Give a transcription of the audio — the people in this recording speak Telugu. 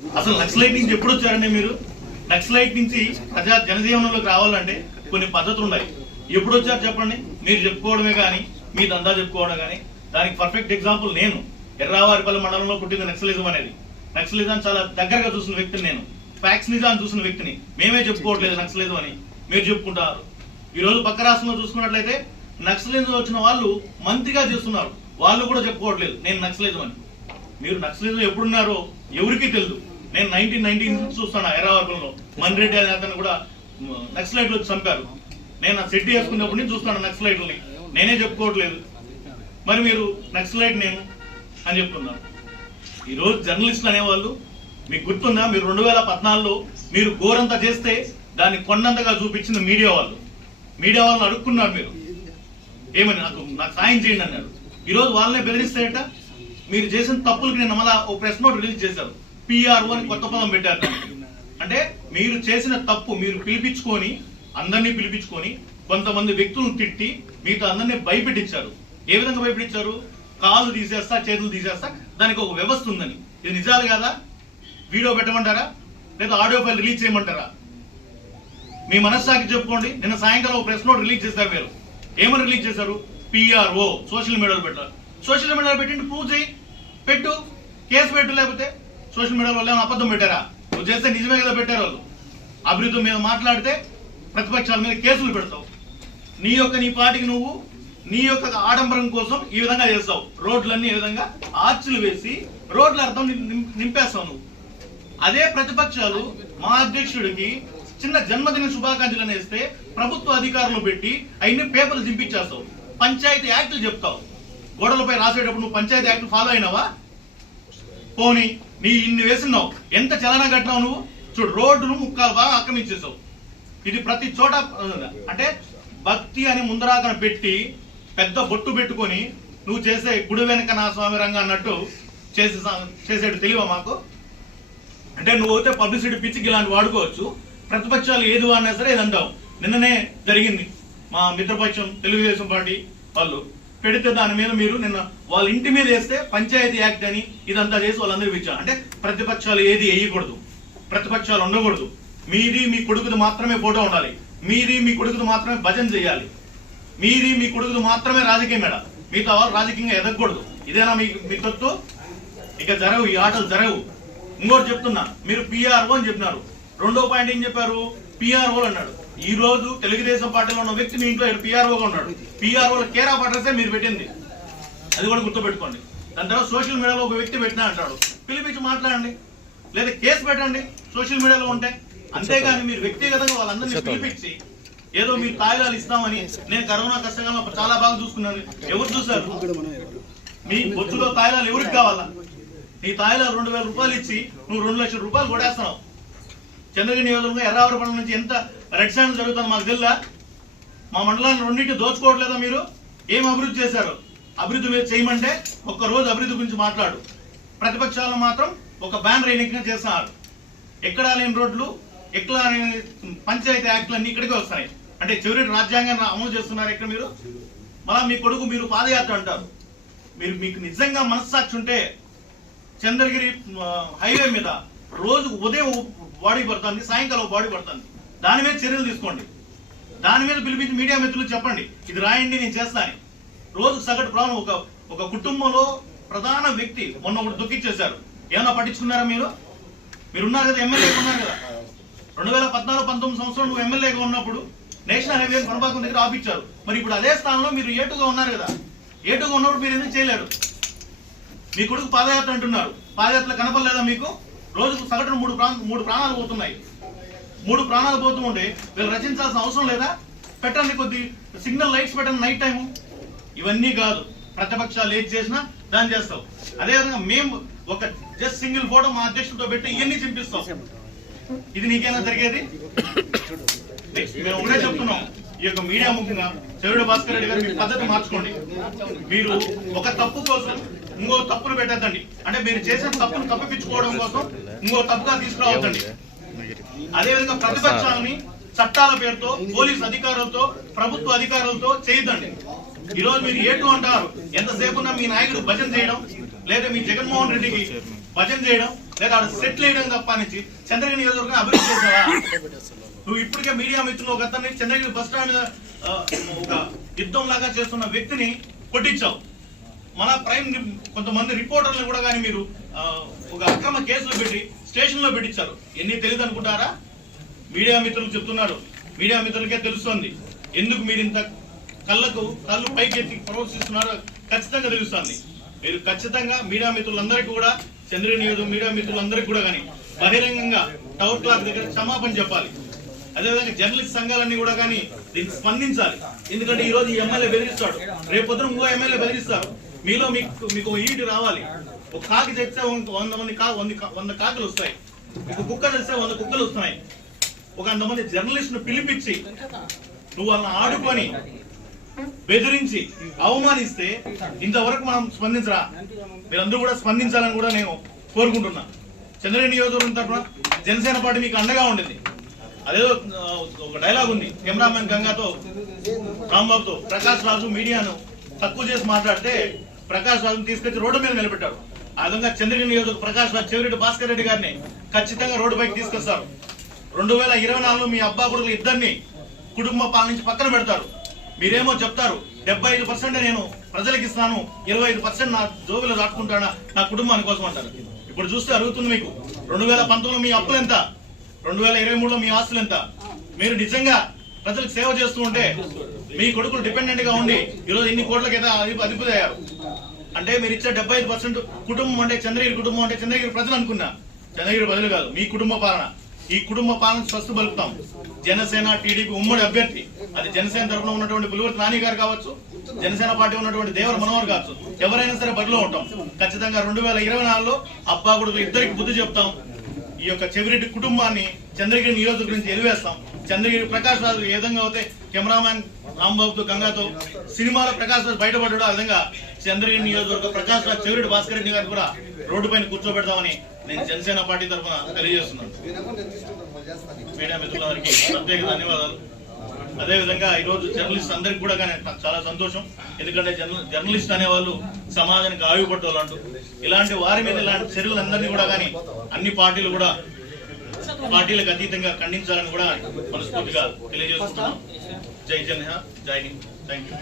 అసలు నక్సలైట్ నుంచి ఎప్పుడు వచ్చారండి మీరు? నక్సలైట్ నుంచి జనజీవనంలోకి రావాలంటే కొన్ని పద్ధతులు ఉన్నాయి. ఎప్పుడు వచ్చారు చెప్పండి? మీరు చెప్పుకోవడమే కానీ, మీ దందా చెప్పుకోవడం కానీ. దానికి పర్ఫెక్ట్ ఎగ్జాంపుల్ నేను. ఎర్రావారిపల్లి మండలంలో పుట్టింది నక్సలిజం అనేది. నక్సలిజం చాలా దగ్గరగా చూసిన వ్యక్తిని నేను. ఫ్యాక్స్ నిజాన్ని చూసిన వ్యక్తిని. మేమే చెప్పుకోవట్లేదు నక్సలిజం అని, మీరు చెప్పుకుంటారు. ఈ రోజు పక్క రాష్ట్రంలో చూసుకున్నట్లయితే నక్సలిజం వచ్చిన వాళ్ళు మంత్రిగా చేస్తున్నారు, వాళ్ళు కూడా చెప్పుకోవట్లేదు నేను నక్సలిజం అని. మీరు నక్సలిజం ఎప్పుడున్నారో ఎవరికీ తెలియదు. నేను 1919 నుంచి చూస్తాను ఎర్రావరంలో మన్రెడ్డి అనే అతను కూడా నక్సలైట్లు వచ్చి చంపారు. నేను సెట్ చేసుకున్నప్పటి నుంచి చూస్తాను నక్సలైట్లని. నేనే చెప్పుకోవట్లేదు, మరి మీరు నక్సలైట్ నేను అని చెప్తున్నారు. ఈరోజు జర్నలిస్టులు అనేవాళ్ళు మీకు గుర్తుందా? మీరు 2014లో మీరు ఘోరంతా చేస్తే దాన్ని కొండంతగా చూపించింది మీడియా వాళ్ళు. మీడియా వాళ్ళని అడుక్కున్నారు మీరు ఏమని, నాకు సాయం చేయండి అన్నారు. ఈరోజు వాళ్ళనే బెదిరిస్తాయట. మీరు చేసిన తప్పులకి నేను మళ్ళా ఒక ప్రెస్ నోట్ రిలీజ్ చేశారు. PRO అని కొత్త పదం పెట్టారు. అంటే మీరు చేసిన తప్పు మీరు పిలిపించుకొని, అందరినీ పిలిపించుకొని కొంతమంది వ్యక్తులను తిట్టి మీతో అందరినీ భయపెట్టించారు. ఏ విధంగా భయపెట్టించారు? కాళ్ళు తీసేస్తా, చేతులు తీసేస్తా, దానికి ఒక వ్యవస్థ ఉందని. ఇది నిజాలు కదా? వీడియో పెట్టమంటారా లేదా ఆడియో ఫైల్ రిలీజ్ చేయమంటారా? మీ మనస్సాకి చెప్పుకోండి. నిన్న సాయంకాలం ఒక ప్రెస్ నోట్ రిలీజ్ చేశారు. మీరు ఏమని రిలీజ్ చేశారు? PRO సోషల్ మీడియాలో పెట్టారు. సోషల్ మీడియాలో పెట్టి ప్రూవ్ చేయి, పెట్టు, కేసు పెట్టు. లేకపోతే సోషల్ మీడియాలో వాళ్ళు అబద్ధం పెట్టారా? నువ్వు చేస్తే నిజమే కదా పెట్టారు వాళ్ళు. అభివృద్ధి మీద మాట్లాడితే ప్రతిపక్షాల మీద కేసులు పెడతావు. నీ పాటికి నువ్వు నీ యొక్క ఆడంబరం కోసం ఈ విధంగా చేస్తావు. రోడ్లన్నీ ఈ విధంగా ఆర్చులు వేసి రోడ్ల అర్థం నింపేస్తావు నువ్వు. అదే ప్రతిపక్షాలు మా అధ్యక్షుడికి చిన్న జన్మదిన శుభాకాంక్షలు వేస్తే ప్రభుత్వ అధికారులు పెట్టి అవన్నీ పేపర్లు చింపించేస్తావు. పంచాయతీ యాక్టులు చెప్తావు. గోడలపై రాసేటప్పుడు నువ్వు పంచాయతీ యాక్ట్ ఫాలో అయినావా? పోనీ నీ ఇన్ని వేస్తున్నావు, ఎంత చలనా కట్టినావు నువ్వు. చూడు, రోడ్డును ముక్కాలు బాగా ఆక్రమించేసావు. ఇది ప్రతి చోట అంటే భక్తి అని ముందరాకన పెట్టి పెద్ద బొట్టు పెట్టుకొని నువ్వు చేసే గుడి వెనక నా స్వామి రంగ అన్నట్టు చేసేట్టు తెలియవా మాకు? అంటే నువ్వు అయితే పబ్లిసిటీ పిచ్చికి ఇలాంటి వాడుకోవచ్చు. ప్రతిపక్షాలు ఏది అన్నా సరే ఇది అంటావు. నిన్ననే జరిగింది, మా మిత్రపక్షం తెలుగుదేశం పార్టీ వాళ్ళు పెడితే దాని మీద మీరు నిన్న వాళ్ళ ఇంటి మీద వేస్తే పంచాయతీ యాక్ట్ అని ఇదంతా చేసి వాళ్ళందరికీ ఇచ్చారు. అంటే ప్రతిపక్షాలు ఏది వేయకూడదు, ప్రతిపక్షాలు ఉండకూడదు. మీది మీ కొడుకుది మాత్రమే ఫోటో ఉండాలి, మీది మీ కొడుకుది మాత్రమే భజన చేయాలి, మీది మీ కొడుకుది మాత్రమే రాజకీయం మేడ, మిగతా వాళ్ళు రాజకీయంగా ఎదగకూడదు. ఇదేనా మీ తొత్తు? ఇక జరగవు, ఈ ఆటలు జరగవు. ఇంకోటి చెప్తున్నా, మీరు PRO అని చెప్పినారు. రెండో పాయింట్ ఏం చెప్పారు? PRO అన్నాడు. ఈ రోజు తెలుగుదేశం పార్టీలో ఉన్న వ్యక్తి మీ ఇంట్లో PROగా ఉన్నాడు. PRO కేర్ ఆఫ్ అడ్రస్ మీరు పెట్టింది, అది కూడా గుర్తుపెట్టుకోండి. దాని తర్వాత సోషల్ మీడియాలో ఒక వ్యక్తి పెట్టినా అంటాడు, పిలిపించి మాట్లాడండి, లేదా కేసు పెట్టండి సోషల్ మీడియాలో ఉంటే. అంతేగాని మీరు వ్యక్తిగతంగా వాళ్ళందరినీ పిలిపించి ఏదో మీరు తాయిలాలు ఇస్తామని, నేను కరోనా కష్టంగా చాలా బాగా చూసుకున్నాను. ఎవరు చూశారు? మీ బొచ్చులో తాయిలాలు ఎవరికి కావాలా? నీ తాయిలాలు 2000 రూపాయలు ఇచ్చి నువ్వు 2 లక్షల రూపాయలు కొడేస్తున్నావు. చంద్రగిరి నియోజకవర్గంలో ఎర్రావరపల్లి నుంచి ఎంత రెడ్ శాండ్ జరుగుతుంది మాకు తెలుదా? మా మండలాన్ని రెండింటి దోచుకోవట్లేదా మీరు? ఏం అభివృద్ధి చేశారు? అభివృద్ధి మీద చేయమంటే ఒక్కరోజు అభివృద్ధి గురించి మాట్లాడు. ప్రతిపక్షాలను మాత్రం ఒక బ్యానర్ ఎన్నికగా చేస్తున్నారు. ఎక్కడా లేని రోడ్లు, ఎక్కడ పంచాయతీ యాక్ట్లన్నీ ఇక్కడికే వస్తాయి. అంటే చివరి రాజ్యాంగాన్ని అమలు చేస్తున్నారు ఇక్కడ మీరు. మళ్ళా మీ కొడుకు మీరు పాదయాత్ర అంటారు. మీకు నిజంగా మనస్సాక్షి ఉంటే చంద్రగిరి హైవే మీద రోజు ఉదయం బాడీ పడుతుంది, సాయంకాలం బాడీ పడుతుంది, దాని మీద చర్యలు తీసుకోండి. దాని మీద పిలిపించి మీడియా మిత్రులు చెప్పండి, ఇది రాయండి నేను చేస్తాను. రోజు సగటు ప్రాబ్లం. ఒక కుటుంబంలో ప్రధాన వ్యక్తి మొన్న ఒకటి దుఃఖించేశారు. ఏమన్నా పట్టించుకున్నారా మీరు? మీరున్నారు కదా, ఎమ్మెల్యేగా ఉన్నారు కదా. 2014-19 సంవత్సరం నువ్వు ఎమ్మెల్యేగా ఉన్నప్పుడు నేషనల్ హైవే కొనబాకం దగ్గర ఆపించారు. మరి ఇప్పుడు అదే స్థానంలో మీరు ఏటుగా ఉన్నారు కదా. ఏటుగా ఉన్నప్పుడు మీరు ఎందుకు చేయలేరు? మీ కొడుకు పాదయాత్ర అంటున్నారు, పాదయాత్ర కనపడలేదా మీకు? రోజుకు సగటును 3 ప్రాణాలు పోతున్నాయి. 3 ప్రాణాలు పోతూ ఉంటే వీళ్ళు రచించాల్సిన అవసరం లేదా? పెట్టండి, కొద్ది సిగ్నల్ లైట్స్ పెట్టండి నైట్ టైము. ఇవన్నీ కాదు, ప్రతిపక్షాలు ఏది చేసినా దాన్ని చేస్తావు. అదేవిధంగా మేము ఒక జస్ట్ సింగిల్ ఫోటో మా అధ్యక్షుడితో పెట్టి ఇవన్నీ చింపిస్తాం. ఇది నీకేనా జరిగేది? మేము ఒకటే చెప్తున్నాం, ఈ యొక్క మీడియా ముఖ్యంగా చెరుడు భాస్కర్ రెడ్డి గారు మీ పద్ధతి మార్చుకోండి. మీరు ఒక తప్పు కోసం ఇంకో తప్పులు పెట్టద్దండి. అంటే మీరు చేసిన తప్పును కప్పిపించుకోవడం కోసం ఇంకో తప్పుగా తీసుకురావద్దండి. అదేవిధంగా ప్రతిపక్షాలని చట్టాల పేరుతో, పోలీస్ అధికారులతో, ప్రభుత్వ అధికారులతో చేయొద్దండి. ఈరోజు మీరు ఏటు అంటారు, ఎంతసేపు మీ నాయకుడు భజన చేయడం, లేదా మీ జగన్మోహన్ రెడ్డికి భజన చేయడం, లేదా ఆడ సెటిల్ వేయడం తప్ప నుంచి చంద్రగిరి నియోజకవర్గం అభివృద్ధి చేసావా? నువ్వు ఇప్పటికే మీడియా మిత్రులు ఒక అతన్ని చంద్రగిరి బస్ స్టాండ్ మీద ఒక యుద్ధం లాగా చేస్తున్న వ్యక్తిని కొట్టించావు. మన ప్రైమ్ కొంతమంది రిపోర్టర్లు కూడా కానీ మీరు ఒక అక్రమ కేసులు పెట్టి స్టేషన్ లో పెట్టించారు. ఎన్ని తెలియదు అనుకుంటారా? మీడియా మిత్రులు చెప్తున్నారు, మీడియా మిత్రులకే తెలుస్తుంది ఎందుకు మీరు ఇంత కళ్ళు పైకి ఎత్తి ప్రవర్తిస్తున్నారో ఖచ్చితంగా తెలుస్తుంది. మీరు ఖచ్చితంగా మీడియా మిత్రులందరికీ కూడా చంద్రగిరి నియోజక మీడియా మిత్రులందరికీ కూడా కానీ బహిరంగంగా టవర్ క్లాక్ దగ్గర క్షమాపణ చెప్పాలి. అదేవిధంగా జర్నలిస్ట్ సంఘాలన్నీ కూడా కానీ దీనికి స్పందించాలి. ఎందుకంటే ఈ రోజు ఈ ఎమ్మెల్యే బెదిరిస్తాడు, రేపొద్దున ఇంకో ఎమ్మెల్యే బెదిరిస్తారు. మీలో మీకు ఈటి రావాలి. ఒక కాకి తెస్తే 100 కాకులు వస్తాయి, ఒక కుక్క తెస్తే 100 కుక్కలు వస్తున్నాయి. ఒక 100 మంది జర్నలిస్ట్ ను పిలిపించి నువ్వు వాళ్ళని ఆడుకొని బెదిరించి అవమానిస్తే ఇంతవరకు మనం స్పందించరా? మీరందరూ కూడా స్పందించాలని కూడా నేను కోరుకుంటున్నా. చంద్రగిరి నియోజకవర్గం తరఫున జనసేన పార్టీ మీకు అండగా ఉండింది. అదేదో ఒక డైలాగ్ ఉంది, కెమెరామెన్ గంగాతో రాంబాబుతో ప్రకాష్ రాజు మీడియాను తక్కువ చేసి మాట్లాడితే ప్రకాష్ రాజును తీసుకొచ్చి రోడ్డు మీద నిలబెట్టాడు. ఆ విధంగా చంద్రగిరి నియోజక ప్రకాష్ రాజు చెవిరెడ్డి భాస్కర్ రెడ్డి గారిని ఖచ్చితంగా రోడ్డుపైకి తీసుకొస్తారు. 2024లో మీ అబ్బా కొడుకులు ఇద్దరిని కుటుంబ పాలన నుంచి పక్కన పెడతారు. మీరేమో చెప్తారు 75% నేను ప్రజలకు ఇస్తాను, 25% నా జోబులో దాటుకుంటానా నా కుటుంబాని కోసం అంటారు. ఇప్పుడు చూస్తే అడుగుతుంది మీకు 2019లో మీ అప్పులు ఎంత, 2023లో మీ ఆస్తులు ఎంత? మీరు నిజంగా ప్రజలకు సేవ చేస్తూ ఉంటే మీ కొడుకులు డిపెండెంట్ గా ఉండి ఈరోజు ఇన్ని కోట్లకి అధిపతి అయ్యారు అంటే మీరు ఇచ్చే 75% కుటుంబం అంటే చంద్రగిరి కుటుంబం అంటే చంద్రగిరి ప్రజలు అనుకున్నా. చంద్రగిరి ప్రజలు కాదు, మీ కుటుంబ పాలన. ఈ కుటుంబ పాలన స్వస్థ పలుకుతాం. జనసేన టీడీపీ ఉమ్మడి అభ్యర్థి, అది జనసేన తరఫున ఉన్నటువంటి పులివర్తి నాని గారు కావచ్చు, జనసేన పార్టీ ఉన్నటువంటి దేవర మనోహర్ కావచ్చు, ఎవరైనా సరే బరిలో ఉంటాం. ఖచ్చితంగా 2024లో అబ్బా కొడుకులు ఇద్దరికి బుద్ధి చెప్తాం. ఈ యొక్క చెవిరెడ్డి కుటుంబాన్ని చంద్రగిరి నియోజకవర్గం నుంచి ఎలివేస్తాం. చంద్రగిరి ప్రకాష్ రాజు ఏ విధంగా అయితే కెమెరామ్యాన్ రాంబాబుతో గంగాతో సినిమాలో ప్రకాష్ రాజు బయటపడ్డాడు, ఆ విధంగా చంద్రగిరి నియోజకవర్గ ప్రకాష్ రాజు చెవిరెడ్డి భాస్కర్ రెడ్డి గారు కూడా రోడ్డు పైన కూర్చోబెడతామని నేను జనసేన పార్టీ తరఫున తెలియజేస్తున్నాను. మీడియా మిత్రులందరికీ ప్రత్యేక ధన్యవాదాలు. అదేవిధంగా ఈరోజు జర్నలిస్ట్ అందరికి కూడా కానీ నాకు చాలా సంతోషం. ఎందుకంటే జర్నలిస్ట్ అనేవాళ్ళు సమాజానికి ఆయుపట్టాలు అంటూ ఇలాంటి వారి మీద ఇలాంటి చర్యలందరినీ కూడా కానీ అన్ని పార్టీలు కూడా పార్టీలకు అతీతంగా ఖండించాలని కూడా మనస్ఫూర్తిగా తెలియజేస్తున్నాం. జై జనసేన, జై హింద్, థ్యాంక్ యూ.